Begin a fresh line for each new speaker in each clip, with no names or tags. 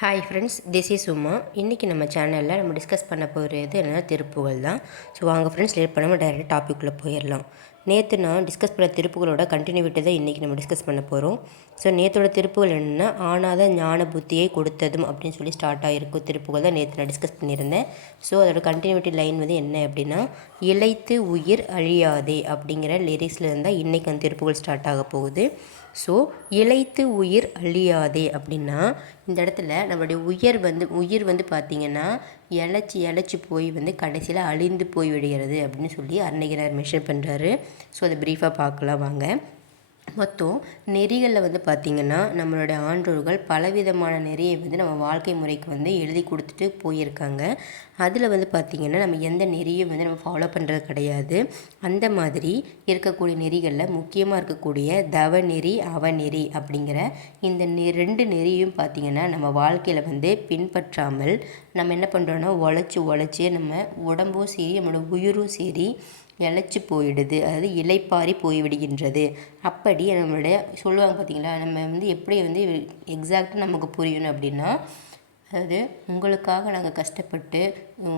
Hi friends this is Uma இன்றைக்கி நம்ம சேனலில் நம்ம டிஸ்கஸ் பண்ண போகிறது என்னென்னா திருப்புகள் தான். ஸோ வாங்க ஃப்ரெண்ட்ஸ் லேட் பண்ணாமல் டைரெக்டாக டாப்பிக்குள்ளே போயிடலாம். நேற்று நான் டிஸ்கஸ் பண்ண திருப்புகளோட கண்டினியூட்டி தான் இன்றைக்கி நம்ம டிஸ்கஸ் பண்ண போகிறோம் ஸோ நேற்றோட திருப்புகள் என்னென்னா ஆனாத ஞான புத்தியை கொடுத்ததும் அப்படின்னு சொல்லி ஸ்டார்ட் ஆகிருக்கும் திருப்புகள் தான் நேற்று நான் டிஸ்கஸ் பண்ணியிருந்தேன். ஸோ அதோட கண்டினியூட்டி லைன் வந்து என்ன அப்படின்னா இழைத்து உயிர் அழியாதே அப்படிங்கிற லிரிக்ஸில் இருந்தால் இன்றைக்கி அந்த திருப்புகள் ஸ்டார்ட் ஆக போகுது. ஸோ இழைத்து உயிர் அழியாதே அப்படின்னா இந்த இடத்துல நம்மளுடைய உயிர் வந்து உயிர் வந்து பார்த்திங்கன்னா இழைச்சி இழைச்சி போய் வந்து கடைசியில் அழிந்து போய் விடுகிறது அப்படின்னு சொல்லி அன்னைக்கு மென்ஷன் பண்ணுறாரு ஸோ அதை ப்ரீஃபாக பார்க்கலாம் வாங்க. மொத்தம் நெறிகளில் வந்து பார்த்திங்கன்னா நம்மளுடைய ஆன்றோர்கள் பலவிதமான நெறியை வந்து நம்ம வாழ்க்கை முறைக்கு வந்து எழுதி கொடுத்துட்டு போயிருக்காங்க. அதில் வந்து பார்த்திங்கன்னா நம்ம எந்த நெறியும் வந்து நம்ம ஃபாலோ பண்ணுறது கிடையாது. அந்த மாதிரி இருக்கக்கூடிய நெறிகளில் முக்கியமாக இருக்கக்கூடிய தவநெறி அவநெறி அப்படிங்கிற இந்த நெ ரெண்டு நெறியும் பார்த்திங்கன்னா நம்ம வாழ்க்கையில் வந்து பின்பற்றாமல் நம்ம என்ன பண்ணுறோன்னா உழைச்சி உழைச்சி நம்ம உடம்பும் சரி நம்மளோட உயிரும் சரி இழைச்சி போயிடுது. அதாவது இலைப்பாரி போய்விடுகின்றது. அப்படி நம்மளுடைய சொல்லுவாங்க பார்த்தீங்களா நம்ம வந்து எப்படி வந்து எக்ஸாக்டாக நமக்கு புரியணும் அப்படின்னா அதாவது உங்களுக்காக நாங்கள் கஷ்டப்பட்டு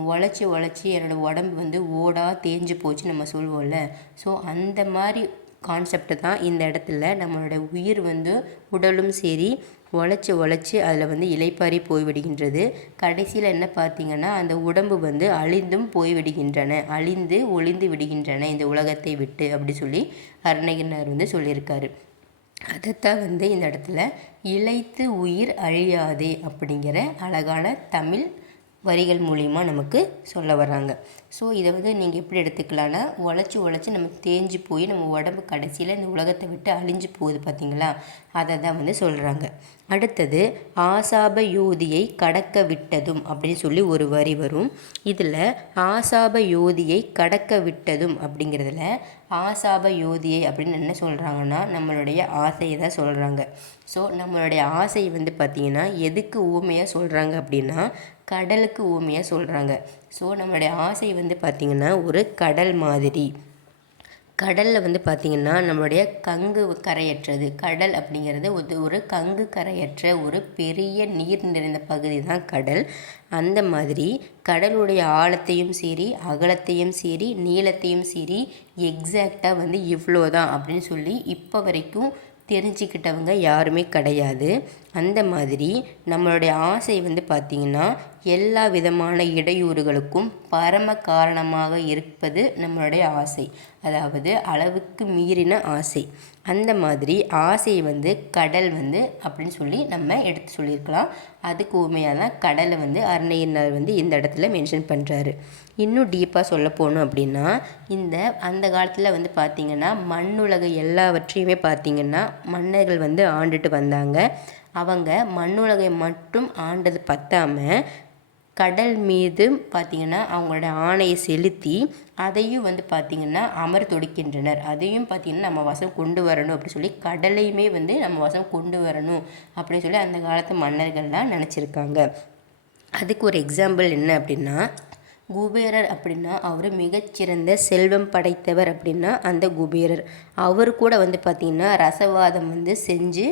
உழைச்சி உழைச்சி என்னோடய உடம்பு வந்து ஓடா தேஞ்சு போச்சு நம்ம சொல்லுவோம்ல ஸோ அந்த மாதிரி கான்செப்டை தான் இந்த இடத்துல. நம்மளோட உயிர் வந்து உடலும் சரி உழைச்சி உழைச்சி அதில் வந்து இலைப்பாரி போய்விடுகின்றது. கடைசியில் என்ன பார்த்திங்கன்னா அந்த உடம்பு வந்து அழிந்தும் போய்விடுகின்றன. அழிந்து ஒளிந்து விடுகின்றன இந்த உலகத்தை விட்டு அப்படி சொல்லி அருணகிரினார் வந்து சொல்லியிருக்காரு. அதைத்தான் வந்து இந்த இடத்துல இழைத்து உயிர் அழியாதே அப்படிங்கிற அழகான தமிழ் வரிகள் மூலிமா நமக்கு சொல்ல வர்றாங்க. ஸோ இதை வந்து நீங்கள் எப்படி எடுத்துக்கலான்னா உழைச்சி உழைச்சி நம்ம தேஞ்சு போய் நம்ம உடம்பு கடைசியில் இந்த உலகத்தை விட்டு அழிஞ்சு போகுது பார்த்தீங்களா அதை தான் வந்து சொல்கிறாங்க அடுத்தது ஆசாப யோதியை கடக்க விட்டதும் அப்படின்னு சொல்லி ஒரு வரி வரும். இதில் ஆசாப யோதியை கடக்க விட்டதும் அப்படிங்கிறதுல ஆசாப யோதியை அப்படின்னு என்ன சொல்கிறாங்கன்னா நம்மளுடைய ஆசையை தான் சொல்கிறாங்க ஸோ நம்மளுடைய ஆசை வந்து பார்த்திங்கன்னா எதுக்கு ஊமையாக சொல்கிறாங்க அப்படின்னா கடலுக்கு ஊமையாக சொல்கிறாங்க ஸோ நம்மளுடைய ஆசை வந்து பார்த்திங்கன்னா ஒரு கடல் மாதிரி. கடலில் வந்து பார்த்திங்கன்னா நம்மளுடைய கங்கு கரையற்றது. கடல் அப்படிங்கிறது ஒரு ஒரு கங்கு கரையற்ற ஒரு பெரிய நீர் நிறைந்த பகுதி தான் கடல். அந்த மாதிரி கடலுடைய ஆழத்தையும் சரி அகலத்தையும் சரி நீளத்தையும் சரி எக்ஸாக்டாக வந்து இவ்வளோ தான் அப்படின்னு சொல்லி இப்போ வரைக்கும் தெரிஞ்சுக்கிட்டவங்க யாருமே கிடையாது. அந்த மாதிரி நம்மளுடைய ஆசை வந்து பார்த்திங்கன்னா எல்லா விதமான இடையூறுகளுக்கும் பரம காரணமாக இருப்பது நம்மளுடைய ஆசை. அதாவது அளவுக்கு மீறின ஆசை. அந்த மாதிரி ஆசை வந்து கடல் வந்து அப்படின்னு சொல்லி நம்ம எடுத்து சொல்லியிருக்கலாம். அதுக்கு உண்மையாக தான் கடலை வந்து அருணையினர் வந்து இந்த இடத்துல மென்ஷன் பண்ணுறாரு இன்னும் டீப்பாக சொல்ல போகணும் அப்படின்னா இந்த அந்த காலத்தில் வந்து பார்த்திங்கன்னா மண்ணுலக எல்லாவற்றையுமே பார்த்திங்கன்னா மன்னர்கள் வந்து ஆண்டுட்டு வந்தாங்க. அவங்க மண்ணுலகை மட்டும் ஆண்டது பத்தாமல் கடல் மீது பார்த்திங்கன்னா அவங்களோட ஆணையை செலுத்தி அதையும் வந்து பார்த்திங்கன்னா அமர் தொடுக்கின்றனர். அதையும் பார்த்திங்கன்னா நம்ம வசம் கொண்டு வரணும் அப்படின்னு சொல்லி கடலையுமே வந்து நம்ம வசம் கொண்டு வரணும் அப்படின்னு சொல்லி அந்த காலத்து மன்னர்கள்லாம் நினச்சிருக்காங்க. அதுக்கு ஒரு எக்ஸாம்பிள் என்ன அப்படின்னா குபேரர் அப்படின்னா அவர் மிகச்சிறந்த செல்வம் படைத்தவர் அப்படின்னா அந்த குபேரர். அவர் கூட வந்து பார்த்திங்கன்னா ரசவாதம் வந்து செஞ்சு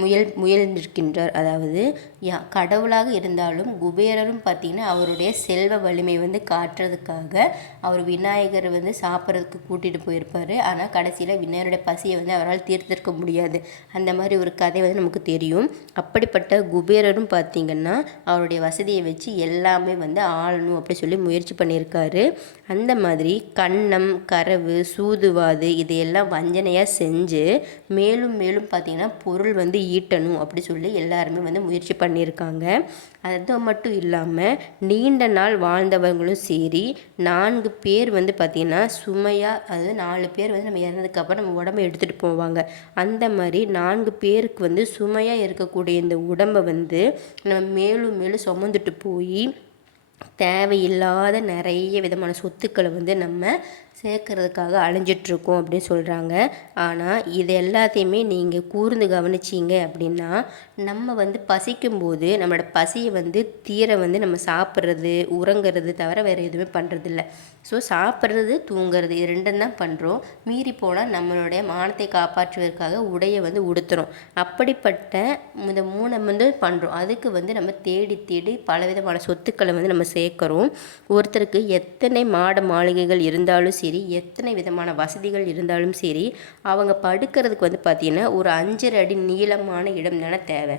முயல் முயல்ந்திருக்கின்றார். அதாவது யா கடவுளாக இருந்தாலும் குபேரரும் பார்த்திங்கன்னா அவருடைய செல்வ வலிமை வந்து காட்டுறதுக்காக அவர் விநாயகர் வந்து சாப்பிட்றதுக்கு கூட்டிகிட்டு போயிருப்பார். ஆனால் கடைசியில் விநாயகருடைய பசியை வந்து அவரால் தீர்த்திருக்க முடியாது. அந்த மாதிரி ஒரு கதை வந்து நமக்கு தெரியும். அப்படிப்பட்ட குபேரரும் பார்த்திங்கன்னா அவருடைய வசதியை வச்சு எல்லாமே வந்து ஆளணும் அப்படி சொல்லி முயற்சி பண்ணியிருக்காரு. அந்த மாதிரி கண்ணம் கரவு சூதுவாது இதையெல்லாம் வஞ்சனையாக செஞ்சு மேலும் மேலும் பார்த்திங்கன்னா பொருள் வந்து ஈட்டணும் அப்படி சொல்லி எல்லாருமே வந்து முயற்சி பண்ணியிருக்காங்க. அது மட்டும் இல்லாமல் நீண்ட நாள் வாழ்ந்தவங்களும் சரி நான்கு பேர் வந்து பார்த்திங்கன்னா சுமையாக அதாவது நாலு பேர் வந்து நம்ம இறந்ததுக்கப்புறம் நம்ம உடம்பை எடுத்துகிட்டு போவாங்க. அந்த மாதிரி நான்கு பேருக்கு வந்து சுமையாக இருக்கக்கூடிய இந்த உடம்பை வந்து நம்ம மேலும் மேலும் சுமந்துட்டு போய் தேவையில்லாத நிறைய விதமான சொத்துக்களை வந்து நம்ம சேர்க்கறதுக்காக அழிஞ்சிட்ருக்கோம் அப்படின்னு சொல்கிறாங்க ஆனால் இது எல்லாத்தையுமே நீங்கள் கூர்ந்து கவனிச்சிங்க அப்படின்னா நம்ம வந்து பசிக்கும்போது நம்மளோட பசியை வந்து தீர வந்து நம்ம சாப்பிட்றது உறங்குறது தவிர வேறு எதுவுமே பண்ணுறதில்ல ஸோ சாப்பிட்றது தூங்குறது இது ரெண்டும் தான் பண்ணுறோம் மீறி போனால் நம்மளுடைய மானத்தை காப்பாற்றுவதற்காக உடையை வந்து உடுத்துறோம். அப்படிப்பட்ட இந்த மூணை வந்து பண்ணுறோம் அதுக்கு வந்து நம்ம தேடி தேடி பலவிதமான சொத்துக்களை வந்து நம்ம சேர்க்குறோம். ஒருத்தருக்கு எத்தனை மாட மாளிகைகள் இருந்தாலும் சரி எத்தனை விதமான வசதிகள் இருந்தாலும் சரி அவங்க படுக்கிறதுக்கு வந்து பார்த்திங்கன்னா ஒரு அஞ்சரை அடி நீளமான இடம் தானே தேவை.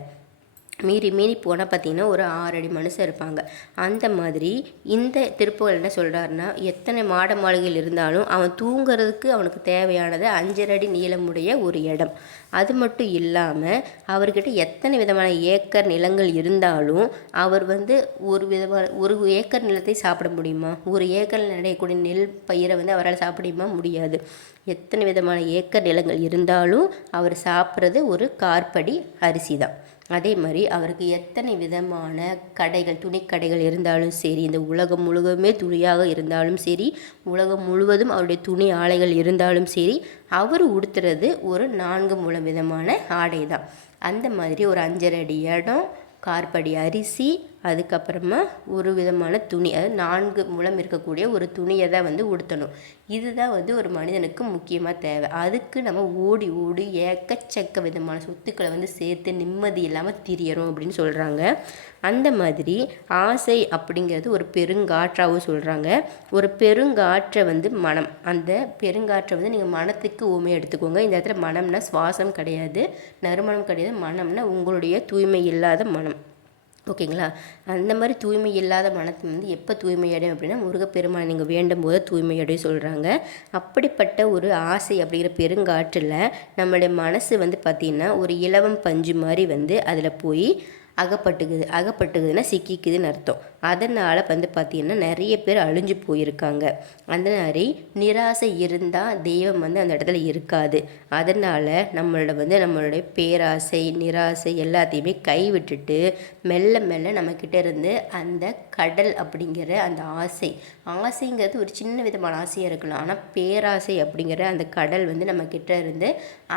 மீறி மீறி போனால் பார்த்தீங்கன்னா ஒரு ஆறடி மனுஷன் இருப்பாங்க. அந்த மாதிரி இந்த திருப்புகள் என்ன சொல்கிறாருன்னா எத்தனை மாட மாளிகையில் இருந்தாலும் அவன் தூங்குறதுக்கு அவனுக்கு தேவையானது அஞ்சரை அடி நீளமுடைய ஒரு இடம். அது மட்டும் இல்லாமல் அவர்கிட்ட எத்தனை விதமான ஏக்கர் நிலங்கள் இருந்தாலும் அவர் வந்து ஒரு விதமான ஒரு ஏக்கர் நிலத்தை சாப்பிட முடியுமா? ஒரு ஏக்கர் நடையக்கூடிய நெல் பயிரை வந்து அவரால் சாப்பிட முடியாது. எத்தனை விதமான ஏக்கர் நிலங்கள் இருந்தாலும் அவர் சாப்பிட்றது ஒரு கார்படி அரிசி தான் அதே மாதிரி அவருக்கு எத்தனை விதமான கடைகள் துணிக்கடைகள் இருந்தாலும் சரி இந்த உலகம் முழுவதுமே துணியாக இருந்தாலும் சரி உலகம் முழுவதும் அவருடைய துணி ஆலைகள் இருந்தாலும் சரி அவர் உடுத்துறது ஒரு நான்கு மூலம் விதமான ஆடை தான். அந்த மாதிரி ஒரு அஞ்சரை அடி இடம் கார்படி அரிசி அதுக்கப்புறமா ஒரு விதமான துணி அதாவது நான்கு முலம் இருக்கக்கூடிய ஒரு துணியை தான் வந்து உடுத்தணும். இதுதான் வந்து ஒரு மனிதனுக்கு முக்கியமாக தேவை. அதுக்கு நம்ம ஓடி ஓடி ஏக்கச்சக்க விதமான சொத்துக்களை வந்து சேர்த்து நிம்மதி இல்லாமல் திரியறோம் அப்படின்னு சொல்கிறாங்க அந்த மாதிரி ஆசை அப்படிங்கிறது ஒரு பெருங்காற்றாகவும் சொல்கிறாங்க ஒரு பெருங்காற்றை வந்து மனம் அந்த பெருங்காற்றை வந்து நீங்கள் மனத்துக்கு ஊமை எடுத்துக்கோங்க. இந்த இடத்துல மனம்னா சுவாசம் கிடையாது. நறுமணம் கிடையாது. மனம்னா உங்களுடைய தூய்மை இல்லாத மனம். ஓகேங்களா? அந்த மாதிரி தூய்மை இல்லாத மனத்தை வந்து எப்போ தூய்மையடையும் அப்படின்னா முருகப்பெருமானை நீங்கள் வேண்டும் போது தூய்மையடையும் சொல்கிறாங்க அப்படிப்பட்ட ஒரு ஆசை அப்படிங்கிற பெருங்காற்றில் நம்மளுடைய மனசு வந்து பார்த்திங்கன்னா ஒரு இலவம் பஞ்சு மாதிரி வந்து அதில் போய் அகப்பட்டுக்குது அகப்பட்டுக்குதுன்னா சிக்கிக்குதுன்னு அர்த்தம். அதனால் வந்து பார்த்திங்கன்னா நிறைய பேர் அழிஞ்சு போயிருக்காங்க. அந்த மாதிரி நிராசை இருந்தால் தெய்வம் வந்து அந்த இடத்துல இருக்காது. அதனால் நம்மளோட வந்து நம்மளுடைய பேராசை நிராசை எல்லாத்தையுமே கைவிட்டுட்டு மெல்ல மெல்ல நம்மக்கிட்ட இருந்து அந்த கடல் அப்படிங்கிற அந்த ஆசை ஆசைங்கிறது ஒரு சின்ன விதமான ஆசையாக இருக்கலாம். ஆனால் பேராசை அப்படிங்கிற அந்த கடல் வந்து நம்மக்கிட்ட இருந்து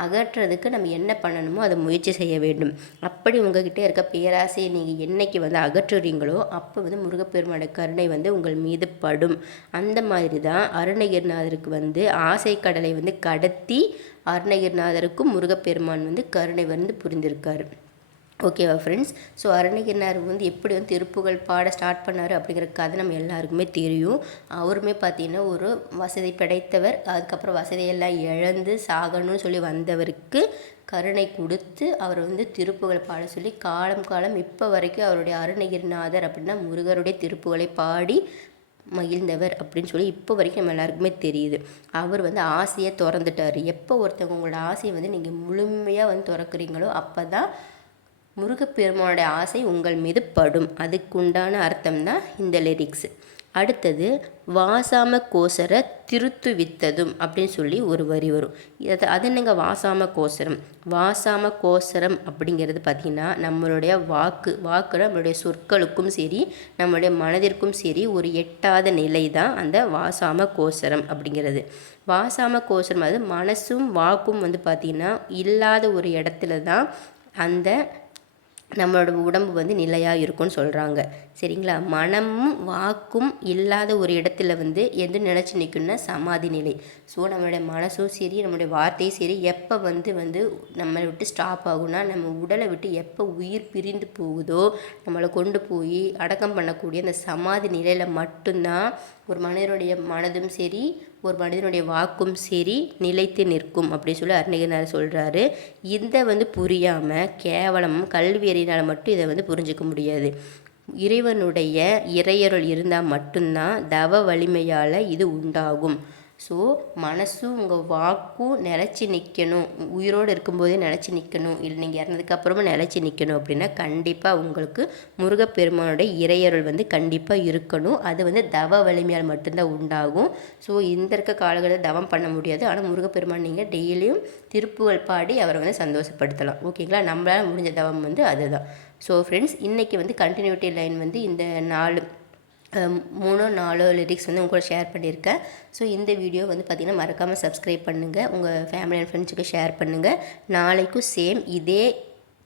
அகற்றுறதுக்கு நம்ம என்ன பண்ணணுமோ அதை முயற்சி செய்ய வேண்டும். அப்படி உங்ககிட்ட இருக்க பேர் பேராசையை நீங்கள் என்னைக்கு வந்து அகற்றுறீங்களோ அப்போ வந்து முருகப்பெருமானோட கருணை வந்து உங்கள் மீது படும். அந்த மாதிரி தான் அருணகிரிநாதருக்கு வந்து ஆசை கடலை வந்து கடத்தி அருணகிரிநாதருக்கும் முருகப்பெருமான் வந்து கருணை வந்து புரிந்திருக்காரு. ஓகேவா ஃப்ரெண்ட்ஸ் ஸோ அருணகிரினார் வந்து எப்படி வந்து திருப்புகள் பாட ஸ்டார்ட் பண்ணார் அப்படிங்கிற கதை நம்ம எல்லாருக்குமே தெரியும். அவருமே பார்த்திங்கன்னா ஒரு வசதி படைத்தவர். அதுக்கப்புறம் வசதியெல்லாம் இழந்து சாகணும்னு சொல்லி வந்தவருக்கு கருணை கொடுத்து அவரை வந்து திருப்புகளை பாட சொல்லி காலம் காலம் இப்போ வரைக்கும் அவருடைய அருணகிரிநாதர் அப்படின்னா முருகருடைய திருப்புகளை பாடி மகிழ்ந்தவர் அப்படின்னு சொல்லி இப்போ வரைக்கும் நம்ம எல்லாருக்குமே தெரியுது. அவர் வந்து ஆசையை திறந்துட்டார். எப்போ ஒருத்தவங்க உங்களோட ஆசையை வந்து நீங்கள் முழுமையாக வந்து திறக்கிறீங்களோ அப்போ தான் முருகப்பெருமானுடைய ஆசை உங்கள் மீது படும். அதுக்குண்டான அர்த்தம் தான் இந்த லிரிக்ஸு அடுத்தது வாசாம கோசர திருத்து வித்ததும் அப்படின்னு சொல்லி ஒரு வரி வரும். அது அது என்னங்க வாசாம கோசரம்? வாசாம கோசரம் அப்படிங்கிறது பார்த்திங்கன்னா நம்மளுடைய வாக்கு வாக்கு நம்மளுடைய சொற்களுக்கும் சரி நம்மளுடைய மனதிற்கும் சரி ஒரு எட்டாத நிலை தான் அந்த வாசாம கோசரம் அப்படிங்கிறது. வாசாம கோசரம் அது மனசும் வாக்கும் வந்து பார்த்திங்கன்னா இல்லாத ஒரு இடத்துல தான் அந்த நம்மளோட உடம்பு வந்து நிலையாக இருக்கும்னு சொல்கிறாங்க சரிங்களா? மனமும் வாக்கும் இல்லாத ஒரு இடத்துல வந்து எது நினச்சி நிற்கும்னா சமாதி நிலை. ஸோ நம்மளுடைய மனசும் சரி நம்மளுடைய வார்த்தையும் சரி எப்போ வந்து வந்து நம்மளை விட்டு ஸ்டாப் ஆகும்னா நம்ம உடலை விட்டு எப்போ உயிர் பிரிந்து போகுதோ நம்மளை கொண்டு போய் அடக்கம் பண்ணக்கூடிய அந்த சமாதி நிலையில் மட்டும்தான் ஒரு மனிதனுடைய மனதும் சரி ஒரு மனிதனுடைய வாக்கும் சரி நிலைத்து நிற்கும் அப்படி சொல்லி அருணகிரிநாதர் சொல்கிறாரு இதை வந்து புரியாமல் கேவலம் கல்வி அறினால் மட்டும் இதை வந்து புரிஞ்சிக்க முடியாது. இறைவனுடைய இறையருள் இருந்தால் மட்டும்தான் தவ வலிமையால் இது உண்டாகும். ஸோ மனசும் உங்கள் வாக்கும் நிலச்சி நிற்கணும் உயிரோடு இருக்கும்போதே நிலச்சி நிற்கணும் இல்லை நீங்கள் இறந்ததுக்கப்புறமும் நிலச்சி நிற்கணும் அப்படின்னா கண்டிப்பாக உங்களுக்கு முருகப்பெருமானுடைய இறையருள் வந்து கண்டிப்பாக இருக்கணும். அது வந்து தவ வலிமையால் மட்டும்தான் உண்டாகும். ஸோ இந்த இருக்க காலங்களில் தவம் பண்ண முடியாது. ஆனால் முருகப்பெருமான் நீங்கள் டெய்லியும் திருப்புகள் பாடி அவரை வந்து சந்தோஷப்படுத்தலாம். ஓகேங்களா? நம்மளால் முடிஞ்ச தவம் வந்து அதுதான். ஸோ ஃப்ரெண்ட்ஸ் இன்றைக்கி வந்து கண்டினியூட்டி லைன் வந்து இந்த நாலு மூணோ நாலோ லிரிக்ஸ் வந்து உங்கள் கூட ஷேர் பண்ணியிருக்கேன். ஸோ இந்த வீடியோ வந்து பார்த்திங்கன்னா மறக்காமல் சப்ஸ்கிரைப் பண்ணுங்கள் உங்கள் ஃபேமிலி அண்ட் ஃப்ரெண்ட்ஸுக்கு ஷேர் பண்ணுங்கள் நாளைக்கும் சேம் இதே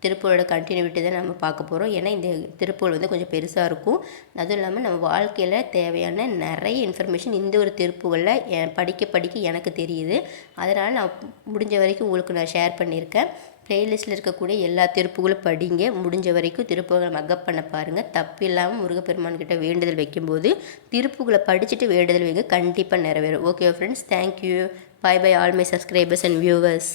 திருப்பூரோட கண்டினியூட்டி தான் நம்ம பார்க்க போகிறோம் ஏன்னா இந்த திருப்பூர் வந்து கொஞ்சம் பெருசாக இருக்கும். அதுவும் இல்லாமல் நம்ம வாழ்க்கையில் தேவையான நிறைய இன்ஃபர்மேஷன் இந்த ஒரு திருப்புகளில் படிக்க படிக்க எனக்கு தெரியுது. அதனால் நான் முடிஞ்ச வரைக்கும் உங்களுக்கு நான் ஷேர் பண்ணியிருக்கேன். ப்ளேலிஸ்ட்டில் இருக்கக்கூடிய எல்லா திருப்புகளும் படிங்க. முடிஞ்ச வரைக்கும் திருப்புகளை மக்கப் பண்ண பாருங்கள் தப்பு இல்லாமல் முருகப்பெருமான் கிட்ட வேண்டுதல் வைக்கும்போது திருப்புகளை படிச்சுட்டு வேண்டுதல் வைங்க. கண்டிப்பாக நிறைவேறும். Okay friends thank you bye bye all my subscribers and viewers